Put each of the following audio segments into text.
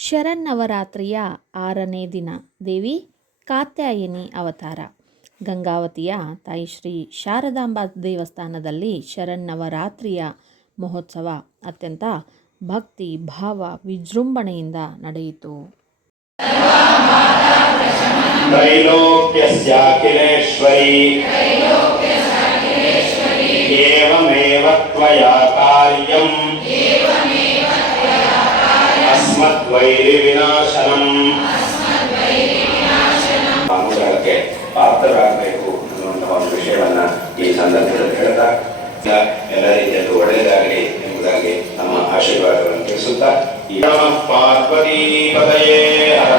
ಶರನ್ನವರಾತ್ರಿಯ ಆರನೇ ದಿನ ದೇವಿ ಕಾತ್ಯಾಯಿನಿ ಅವತಾರ ಗಂಗಾವತಿಯ ತಾಯಿ ಶ್ರೀ ಶಾರದಾಂಬಾ ದೇವಸ್ಥಾನದಲ್ಲಿ ಶರನ್ನವರಾತ್ರಿಯ ಮಹೋತ್ಸವ ಅತ್ಯಂತ ಭಕ್ತಿ ಭಾವ ವಿಜೃಂಭಣೆಯಿಂದ ನಡೆಯಿತು त्रैलोक्यस्याखिलेश्वरी एवमेव त्वया कार्यम् ಅಸ್ಮದ್ವೈರಿ ವಿನಾಶನಂ ಅನುಗ್ರಹಕ್ಕೆ ಪಾತ್ರರಾಗಬೇಕು ಅನ್ನುವಂಥ ಒಂದು ವಿಷಯವನ್ನ ಈ ಸಂದರ್ಭದಲ್ಲಿ ಹೇಳ್ತಾ ಎಲ್ಲ ರೀತಿಯಲ್ಲೂ ಒಳ್ಳೆಯದಾಗಲಿ ಎಂಬುದಾಗಿ ನಮ್ಮ ಆಶೀರ್ವಾದವನ್ನು ತಿಳಿಸುತ್ತಾ. ಪಾರ್ವತಿ ಪದಯೇ ಹರ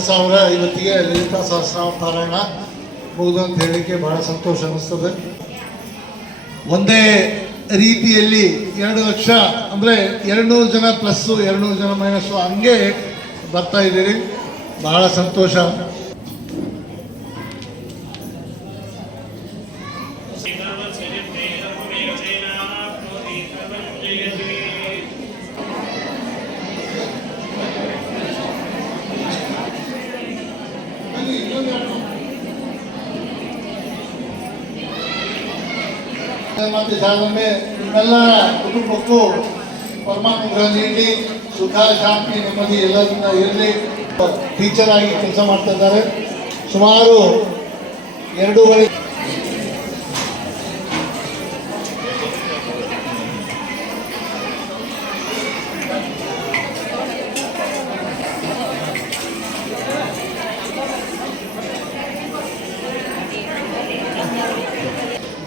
ಸಾವಿರ ಇವತ್ತಿಗೆ ಲಲಿತಾ ಸಹಸ್ರನಾಮ ಪಾರಾಯಣ ಮುಗಿದು ಅಂತ ಹೇಳಲಿಕ್ಕೆ ಬಹಳ ಸಂತೋಷ ಅನ್ನಿಸ್ತದೆ. ಒಂದೇ ರೀತಿಯಲ್ಲಿ ಎರಡು ಲಕ್ಷ ಅಂದರೆ ಎರಡುನೂರು ಜನ ಪ್ಲಸ್ಸು, ಎರಡುನೂರು ಜನ ಮೈನಸ್ಸು ಹಂಗೆ ಬರ್ತಾ ಇದ್ದೀರಿ. ಬಹಳ ಸಂತೋಷ. ಮತ್ತೆ ಸಾಲೊಮ್ಮೆ ನಿಮ್ಮೆಲ್ಲರ ಕುಟುಂಬಕ್ಕೂ ಪರಮಾತ್ಮ ನೀಡಿ, ಸುಖ, ಶಾಂತಿ, ನೆಮ್ಮದಿ ಎಲ್ಲದನ್ನ ಇರಲಿ. ಟೀಚರ್ ಆಗಿ ಕೆಲಸ ಮಾಡ್ತಾ ಇದ್ದಾರೆ. ಸುಮಾರು ಎರಡೂವರೆ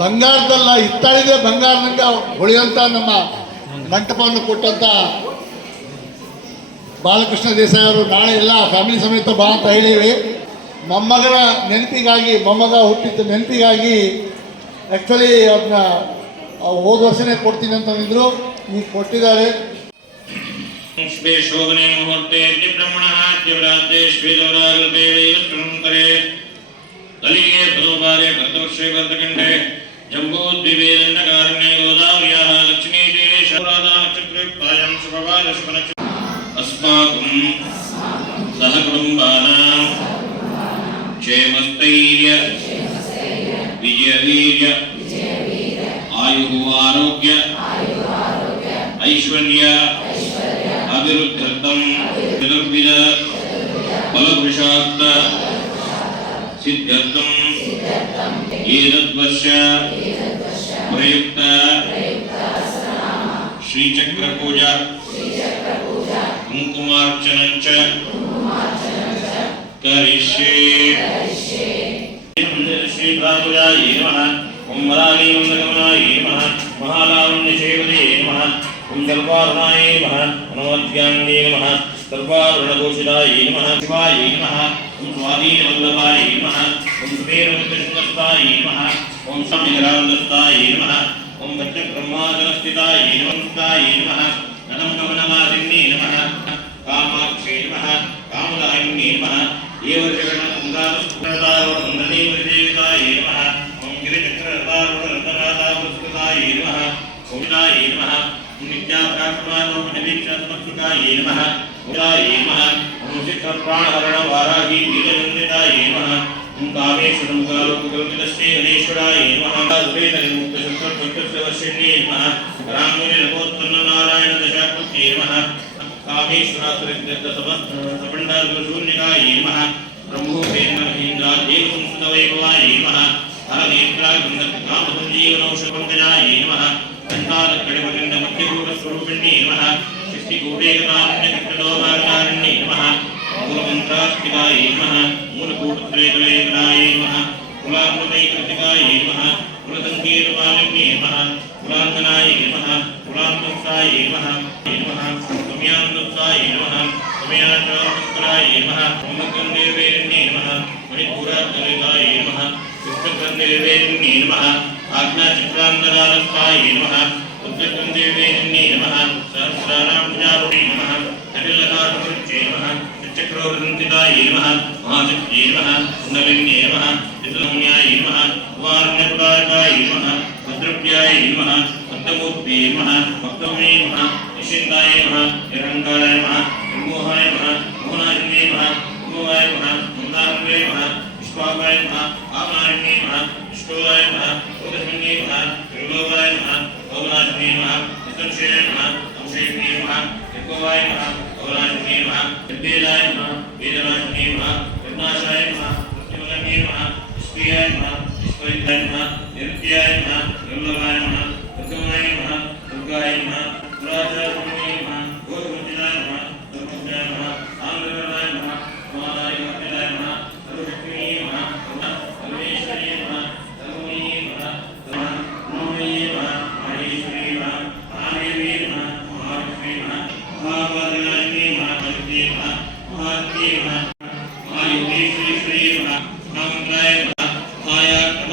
ಬಂಗಾರದಲ್ಲ ಇತ್ತಾಳಿದೆ ಬಂಗಾರದಂಗ ಉಳಿಯುವಂಥ ನಮ್ಮ ಮಂಟಪವನ್ನು ಕೊಟ್ಟಂಥ ಬಾಲಕೃಷ್ಣ ದೇಸಾಯಿ ಅವರು ನಾಳೆ ಎಲ್ಲ ಫ್ಯಾಮಿಲಿ ಸಮೇತ ಬಾ ಅಂತ ಹೇಳಿವಿ. ಮೊಮ್ಮಗನ ನೆನಪಿಗಾಗಿ, ಮೊಮ್ಮಗ ಹುಟ್ಟಿದ್ದ ನೆನಪಿಗಾಗಿ ಆ್ಯಕ್ಚುಲಿ ಅದನ್ನ ಹೋದ ವರ್ಷನೇ ಕೊಡ್ತೀನಿ ಅಂತಂದಿದ್ರು ಈಗ ಕೊಟ್ಟಿದ್ದಾರೆ. ಶೋಭನೆ ಮುಹೂರ್ತೆ ജംബൂദ്വീപേരണ്യകാരുണ്യ ഗോദാവ്യാഹ ലക്ഷ്മീ ദേവീശാചക്രയുക്തായം ശുഭവാരശ്വന അസ്മാക്കും സഹകുടുംബാനാം ക്ഷേമസ്ഥൈര്യ വിജയവീര്യ ആയു ആരോഗ്യ ഐശ്വര്യ അഭിവൃദ്ധം ഫലവൃഷാക്ത सिद्ध्यर्थं एतद्वर्ष प्रयुक्त श्रीचक्रपूजा। कुङ्कुमार्चनं च करिष्ये। श्रीप्रातुजायै नमः। ॐ वरालीवन्दगमनाय नमः। महालावण्यशेवदे नमः। ॐ सर्वारुणाय नमः। हनुमद्याङ्गे नमः। सर्वारुणघोषिताय नमः। शिवाय नमः। ॐ स्वाधीनवल्लभाय नमः ॐ सुमेरुमित्रशुभस्ताय नमः ॐ सम्यगरावदत्ताय नमः ॐ भट्टब्रह्माजनस्थिताय नमस्ताय नमः नमः गमनवासिन्ये नमः कामाक्षे नमः कामदायिन्ये नमः देवजगन्नाथदाय नमः ॐ गिरिचक्ररतारूढरतनाथापुस्तकाय नमः ओमिताय नमः नित्याप्राप्तमानोपनिवीक्षात्मकृताय नमः ओलाय नमः ॐ चित्रप्राणहरणवाराही वीरजन्दिताय नमः ॐ कामेश्वरमुखालोककल्पितस्ते गणेश्वराय नमः सुरेतनिमुक्तशुक्रभक्तवर्षिण्ये नमः राममुनिरपोत्पन्ननारायणदशाकृत्ये नमः कामेश्वरासुरग्रस्तसमण्डाशून्यकाय नमः ब्रह्मोपेन्द्रमहेन्द्रादेवसंस्कृतवैभवाय नमः हरनेत्रागन्धकामसञ्जीवनौषपङ्कजाय नमः कण्ठालकडिमगण्डमध्यगूढस्वरूपिण्ये नमः सृष्टिकूटेकतारण्यकृष्णलोकाचारण्ये नमः मूलमन्त्रात्मिकाय नमः मूलकूटत्रयकलेकराय नमः कुलामृतैकृतिकाय नमः कुलसङ्कीर्वालिन्ये नमः कुलाङ्गनाय नमः कुलान्तस्ताय नमः नमः समयान्तस्ताय नमः समयाचारपुत्राय नमः ब्रह्मगन्धेर्वेरण्ये नमः मणिपुरात्तलिताय नमः कृष्णगन्धेर्वेरण्ये नमः आज्ञाचक्रान्तरारस्ताय नमः उद्गन्धेर्वेरण्ये नमः सहस्राणां प्रजापति नमः। कटिलकाटवृक्षे नमः। चक्रवर्तिताय नमः। महाशक्त्यै नमः। कुण्डलिन्ये नमः। चित्रमुन्याय नमः। वारण्यप्रदायकाय नमः। भद्रप्याय नमः। भक्तमूर्ते नमः। भक्तमे नमः। निश्चिन्ताय नमः। निरङ्काराय नमः। निर्मोहाय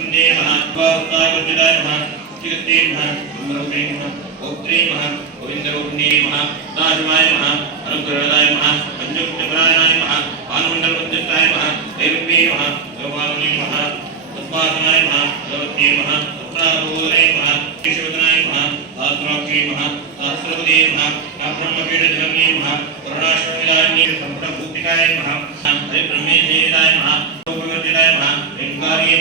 वंदे भक्ताय नमः कीर्ते नमः ब्रह्मरूपे नमः गोत्रे नमः गोविन्दरूपिणे नमः ताजमाय नमः अनुग्रहदाय नमः पञ्चमुखपरायणाय नमः भानुमण्डलपञ्चस्ताय नमः दैवज्ञे नमः गौपालने नमः तस्मात्माय नमः भगवत्ये नमः तत्रारोदरे नमः केशवदनाय नमः आत्माक्षे नमः सहस्रपदे नमः ब्रह्मपीठजगन्ये नमः करुणाश्रमिदान्ये सम्पूर्णभूतिकाय नमः हरिब्रह्मेन्द्रेदाय नमः उपवर्जिताय नमः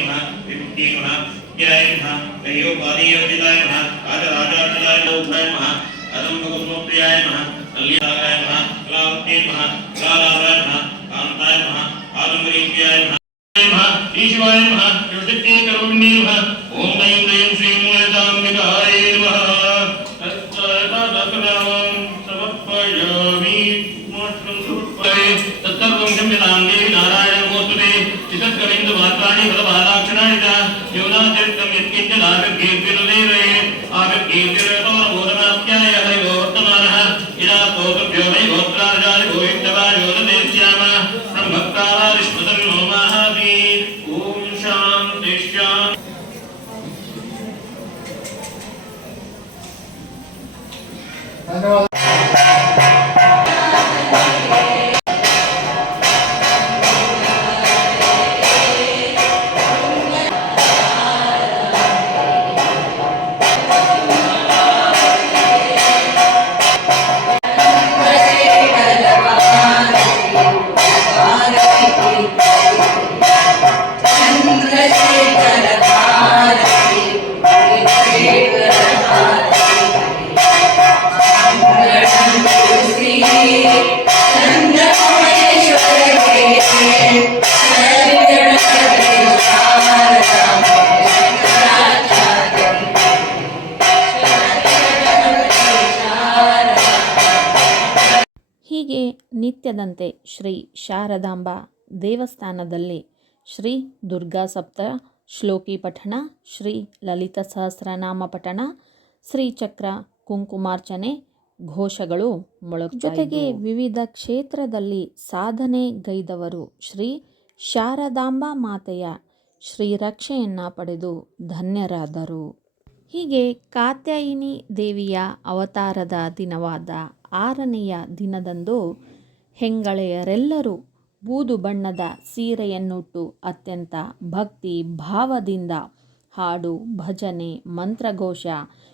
नमः महा ज्ञाय नमः वैयोपादीयोजिताय नमः राजराजाजिताय लोकाय नमः महा नमः कल्याणाय नमः कलावत्ये नमः कलालाभाय नमः कान्ताय नमः कादम्बरीप्रियाय नमः महा नमः करुण्ये नमः ధన్యవాదాలు ನಿತ್ಯದಂತೆ ಶ್ರೀ ಶಾರದಾಂಬಾ ದೇವಸ್ಥಾನದಲ್ಲಿ ಶ್ರೀ ದುರ್ಗಾ ಸಪ್ತ ಶ್ಲೋಕಿ ಪಠಣ ಶ್ರೀ ಲಲಿತ ಸಹಸ್ರನಾಮ ಪಠಣ ಶ್ರೀಚಕ್ರ ಕುಂಕುಮಾರ್ಚನೆ ಘೋಷಗಳು ಮೊಳಗ ಜೊತೆಗೆ ವಿವಿಧ ಕ್ಷೇತ್ರದಲ್ಲಿ ಸಾಧನೆ ಗೈದವರು ಶ್ರೀ ಶಾರದಾಂಬಾ ಮಾತೆಯ ಶ್ರೀರಕ್ಷೆಯನ್ನು ಪಡೆದು ಧನ್ಯರಾದರು. ಹೀಗೆ ಕಾತ್ಯಾಯಿನಿ ದೇವಿಯ ಅವತಾರದ ದಿನವಾದ ಆರನೆಯ ದಿನದಂದು ಹೆಂಗಳೆಯರೆಲ್ಲರೂ ಬೂದು ಬಣ್ಣದ ಸೀರೆಯನ್ನುಟ್ಟು ಅತ್ಯಂತ ಭಕ್ತಿ ಭಾವದಿಂದ ಹಾಡು, ಭಜನೆ, ಮಂತ್ರಘೋಷ,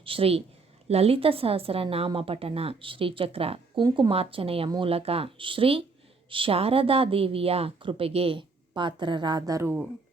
ಶ್ರೀ ಲಲಿತ ಸಹಸ್ರನಾಮ ಪಠಣ ಶ್ರೀಚಕ್ರ ಕುಂಕುಮಾರ್ಚನೆಯ ಮೂಲಕ ಶ್ರೀ ಶಾರದಾದೇವಿಯ ಕೃಪೆಗೆ ಪಾತ್ರರಾದರು.